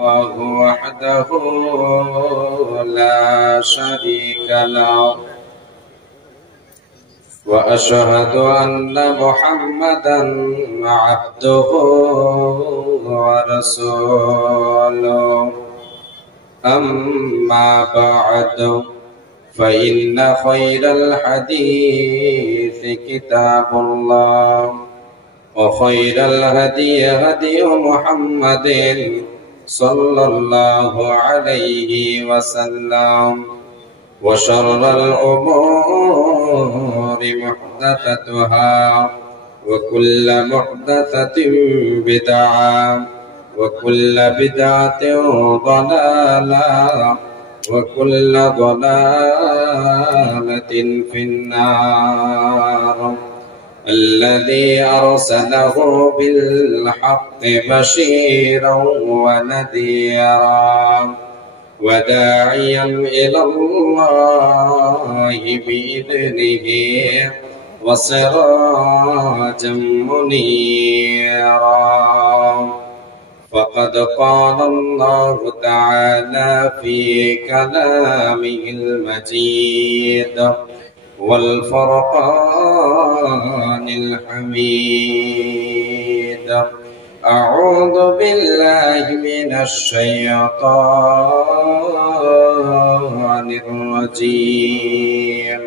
الله وحده لا شريك له وأشهد أن محمدا عبده ورسوله أما بعد فإن خير الحديث كتاب الله وخير الهدي هدي محمد صلى الله عليه وسلم وشر الأمور محدثاتها وكل محدثة بدعة وكل بدعة ضلالة وكل ضلالة في النار. الذي أرسله بالحق بشيرا ونذيرا وداعيا إلى الله بإذنه وسراجا منيرا. فقد قال الله تعالى في كلامه المجيد والفرقان الحميد. أعوذ بالله من الشيطان الرجيم.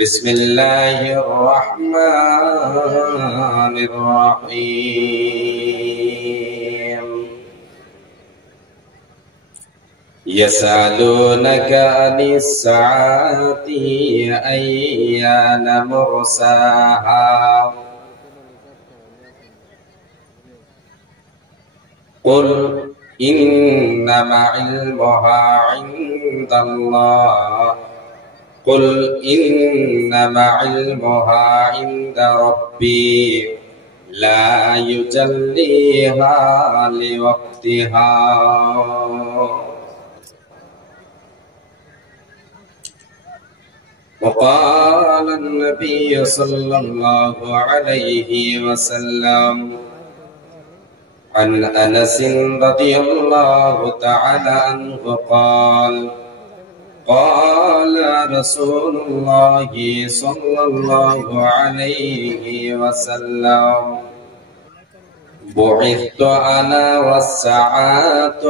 بسم الله الرحمن الرحيم. يسألونك عن الساعة أيان مرساها قل إنما علمها عند الله عند ربي لا يجليها لوقتها وقال النبي صلى الله عليه وسلم عن أنس رضي الله تعالى عنه قال قال رسول الله صلى الله عليه وسلم بعثت أنا والساعة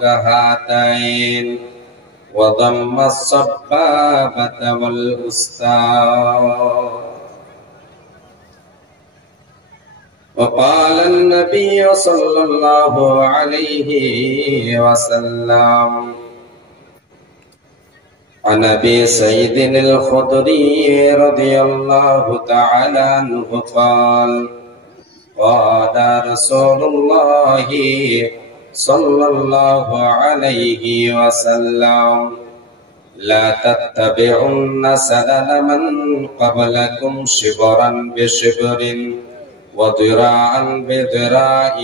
كهاتين وضم الصبابة والأستا. وقال النبي صلى الله عليه وسلم عن أبي سعيد الخدري رضي الله تعالى عنه قال قال رسول الله صلى الله عليه وسلم لا تتبعن سنن من قبلكم شبرا بشبر وذراعا بذراع.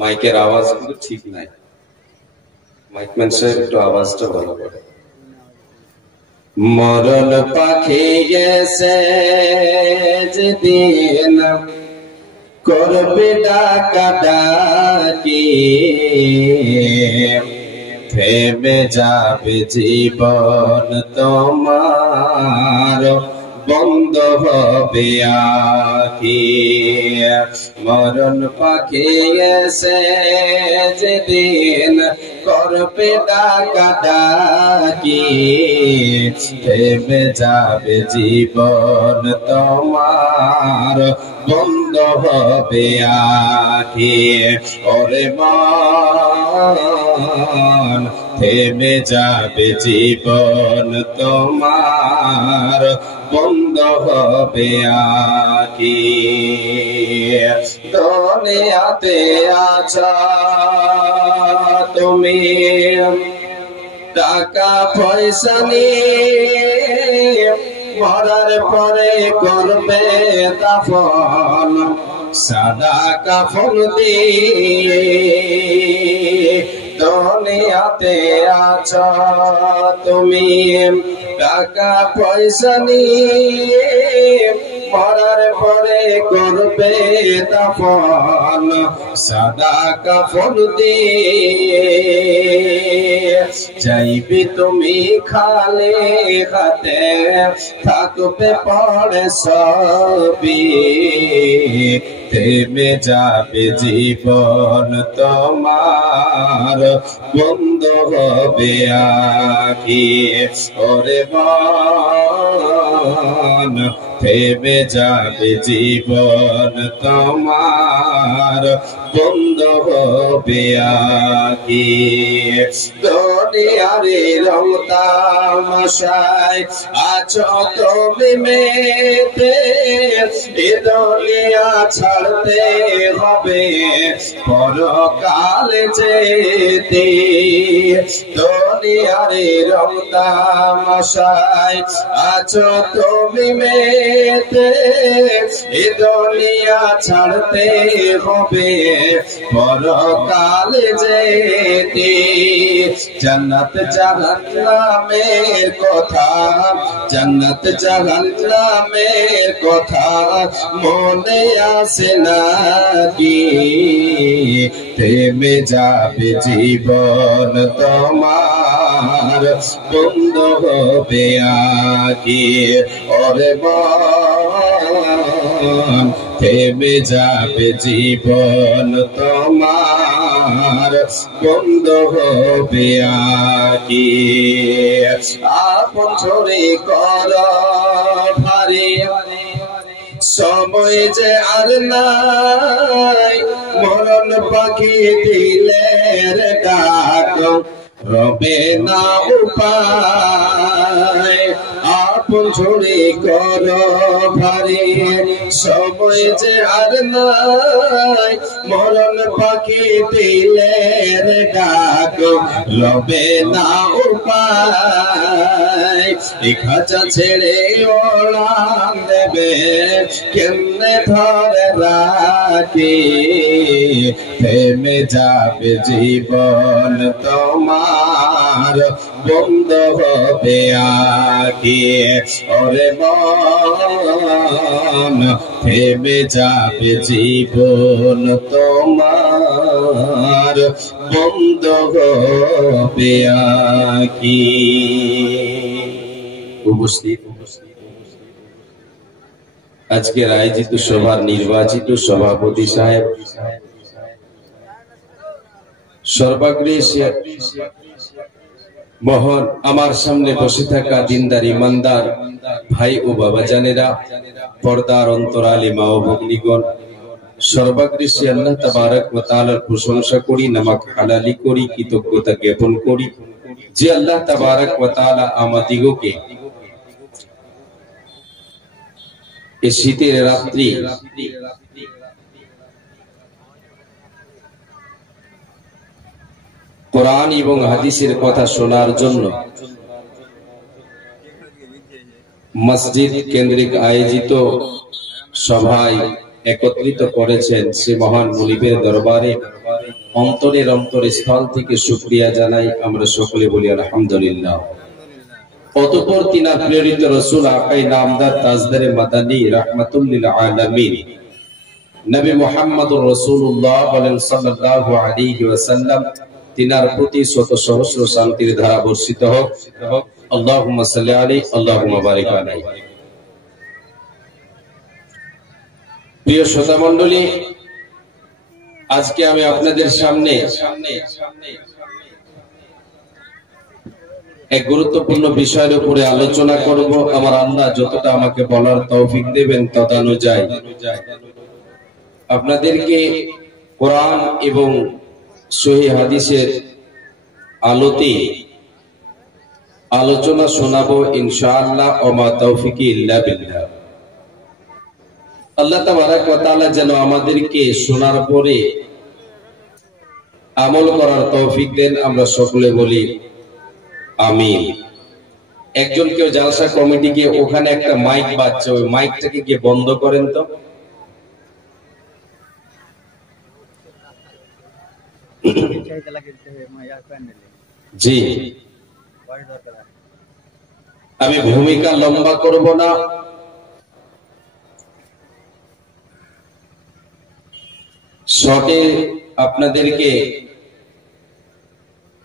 মাইকের আওয়াজগুলো ঠিক নাই, মাইকম্যান সাহেব একটু আওয়াজটা ভালো করে। মরণ পাখি গেছে যেদিন করবে ডাকা ডাকি থেমে যাবে জীবন তোমার বন্ধ হবে আখি। মরণ পাখি এসে যেদিন করবে ডাকা ডাকি থেমে যাবে জীবন তোমার বন্ধ হবে আখি। ওরে মন থেমে যাবে জীবন তোমার বন্ধ হবে আখি। দুনিয়াতে আছো তুমি টাকা পয়সা নিয়ে মরার পরে করবে দাফন সাদা কাফন দিয়ে। দুনিয়াতে আছো তুমি টাকা পয়সা নিয়ে মরার পরে করবে দাফন সাদা কাফন দিয়ে যাইবে তুমি খালে হাতে থাকবে পড়ে সবই থেমে যাবে জীবন তোমার বন্ধ হবে আখি ওরে মন থেমে যাবে জীবন তোমার বন্ধ হবে আখি দুনিয়ারে রং তামাশায় আছো তুমি মেতে এ দুনিয়া ছাড়তে হবে পরকাল যেতে দুনিয়ারে রং তামাশায় আছো তুমি মেতে এ দুনিয়া ছাড়তে হবে পরকাল যেতে জান্নাত জাহান্নামের কথা জান্নাত জাহান্নামের কথা মনে আসে নাকি থেমে যাবে জীবন তোমার বন্ধ হবে আকি ওরে মন থেমে যাবে জীবন তোমার বন্ধ হবে আকি আপন ঝরে কর ভারে সময় যে আর নাই মরণ পাখি দিলের ডাক রবে না উপায় আপন ঝরে কর ভারে সময় যে আর নাই মরণ পাখি দিলের ডাক রবে না উপায় খাঁচা ছেড়ে ওড়ান দেবে কেমনে ধরে রাখি থেমে যাবে জীবন তোমার বন্ধ হবে আকি ওরে মন থেমে যাবে জীবন তোমার বন্ধ হবে আকি উপস্থিত আজকের আয়োজিত সভার নির্বাচিত সভাপতি সাহেব সর্বাগ্রে মহান আমার সামনে বসে থাকা দিনদার ইমানদার ভাই ও বাবা জানেরা পর্দার অন্তরালে মা ও ভগ্নীগণ সর্বাগ্রে আল্লাহ তাবারক ওয়া তাআলার প্রশংসা করি নামাক হালালি করি কৃতজ্ঞতা জ্ঞাপন করি যে আল্লাহ তাবারক ওয়া তাআলা আমাদিগকে এই শীতের রাত্রি কোরআন এবং হাদিসের কথা শোনার জন্য মসজিদ কেন্দ্রিক আয়োজিত সভায় একত্রিত করেছেন সে মহান মুনিবের দরবারে অন্তরের অন্তরস্থল থেকে শুকরিয়া জানাই আমরা সকলে বলি আলহামদুলিল্লাহ। অতঃপর তিনার প্রেরিত রাসূল আকাই নামদার তাজদারে মাদানী রাহমাতুল লিল আলামিন নবী মুহাম্মদুর রাসূলুল্লাহ বলেন সাল্লাল্লাহু আলাইহি ওয়াসাল্লাম তিনার প্রতি শত সহস্র শান্তির ধারা বর্ষিত হোক। আল্লাহুম্মা সাল্লি আলাইহি আল্লাহুম্মা বারিক আলাইহি। প্রিয় শ্রোতা মণ্ডলী, আজকে আমি আপনাদের সামনে এক গুরুত্বপূর্ণ বিষয়ের উপরে আলোচনা করব। আমার আল্লাহ যতটা আমাকে বলার তৌফিক দেবেন তদানুযায়ী আপনাদেরকে কোরআন এবং সহিহ হাদিসের আলোতে আলোচনা শোনাবো ইনশাআল্লাহ। ওমা তৌফিকি ইল্লা বিল্লাহ। আল্লাহ তাবারক ওয়া তাআলা যেন আমাদেরকে শোনার পরে আমল করার তৌফিক দেন, আমরা সকলে বলি আমিন। একজন কেউ জালসা কমিটিকে ওখানে একটা মাইক বাজছে, ওই মাইকটাকে গিয়ে বন্ধ করেন তো। জি, আমি ভূমিকা লম্বা করব না, শর্টে আপনাদেরকে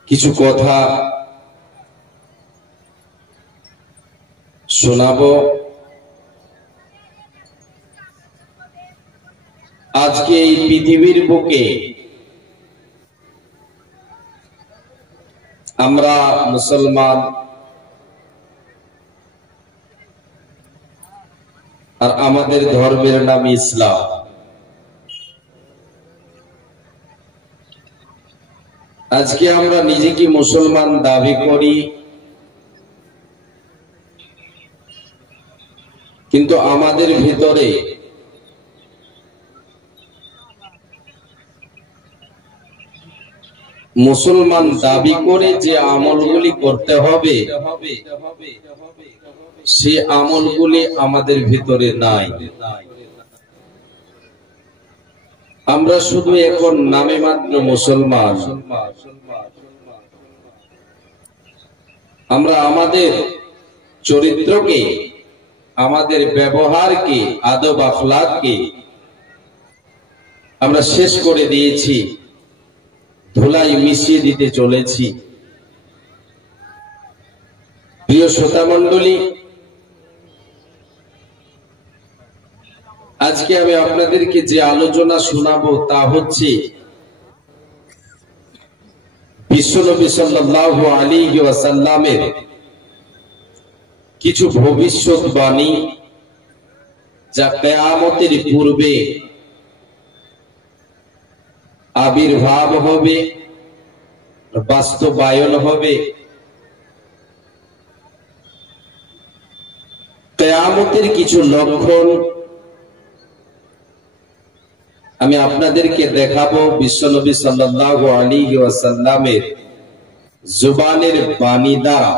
কিছু কথা শোনাবো। আজকে এই পৃথিবীর বুকে আমরা মুসলমান, আর আমাদের ধর্মের নাম ইসলাম। আজকে আমরা নিজেকে মুসলমান দাবি করি, কিন্তু আমাদের ভিতরে মুসলমান দাবি করে যে আমলগুলি করতে হবে, সে আমলগুলি আমাদের ভিতরে নাই। আমরা শুধু এখন নামে মাত্র মুসলমান। আমরা আমাদের চরিত্রকে, আমাদের ব্যবহারকে, আদব আখলাককে আমরা শেষ করে দিয়েছি, ধুলাই মিশিয়ে দিতে চলেছি। প্রিয় শ্রোতা মণ্ডলী, আজকে আমি আপনাদেরকে যে আলোচনা শোনাবো তা হচ্ছে বিশ্বনবী সাল্লাল্লাহু আলাইহি ওয়াসাল্লামের কিছু ভবিষ্যৎবাণী, যা কিয়ামতের পূর্বে আবির্ভাব হবে, বাস্তবায়ন হবে। কিয়ামতের কিছু লক্ষণ আমি আপনাদেরকে দেখাবো বিশ্বনবী সাল্লাল্লাহু আলাইহি ওয়াসাল্লামের জুবানের বাণী দ্বারা।